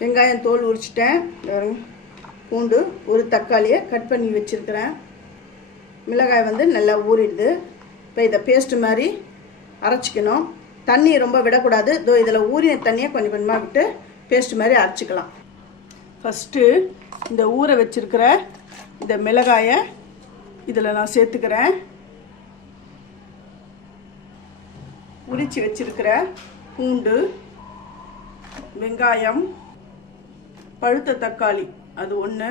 வெங்காயம் தோல் உரிச்சிட்டேன். பூண்டு, ஒரு தக்காளியை கட் பண்ணி வச்சுருக்கிறேன். மிளகாய் வந்து நல்லா ஊறிடுது. இப்போ இதை பேஸ்ட்டு மாதிரி அரைச்சிக்கணும். தண்ணி ரொம்ப விடக்கூடாது. இதில் ஊறின தண்ணியை கொஞ்சம் கொஞ்சமாக விட்டு பேஸ்ட்டு மாதிரி அரைச்சிக்கலாம். ஃபஸ்ட்டு இந்த ஊற வச்சுருக்கிற இந்த மிளகாயை இதில் நான் சேர்த்துக்கிறேன். உரித்து வச்சுருக்கிற பூண்டு, வெங்காயம், பழுத்த தக்காளி அது ஒன்று,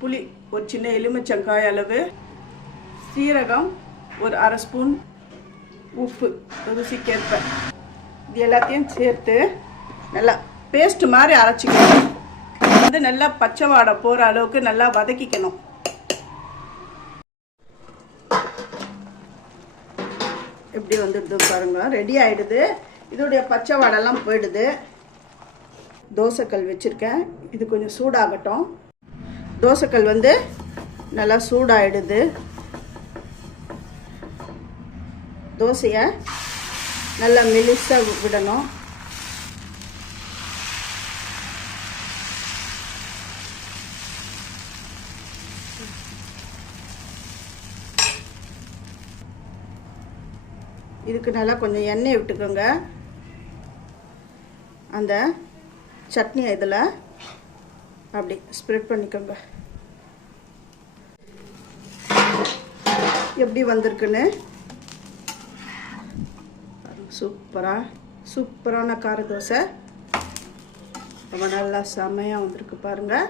புளி ஒரு சின்ன எலுமிச்சங்காய் அளவு, சீரகம் ஒரு அரை ஸ்பூன், உப்பு ருசிக்கேற்ப, இது எல்லாத்தையும் சேர்த்து நல்லா பேஸ்ட்டு மாதிரி அரைச்சிக்கணும். வந்து நல்லா பச்சை வாடை போகிற அளவுக்கு நல்லா வதக்கிக்கணும். எப்படி வந்துடுது பாருங்க, ரெடி ஆகிடுது. இதோடைய பச்சை வாடெல்லாம் போயிடுது. தோசைக்கல் வச்சுருக்கேன், இது கொஞ்சம் சூடாகட்டும். தோசைக்கல் வந்து நல்லா சூடாகிடுது. தோசையை நல்லா மெலிசாக விடணும். இதுக்கு நல்லா கொஞ்சம் எண்ணெய் விட்டுக்கோங்க. அந்த சட்னியை இதில் அப்படி ஸ்ப்ரெட் பண்ணிக்கோங்க. எப்படி வந்திருக்குன்னு சூப்பரான கார தோசை ரொம்ப நல்லா செம்மையாக வந்திருக்கு பாருங்கள்.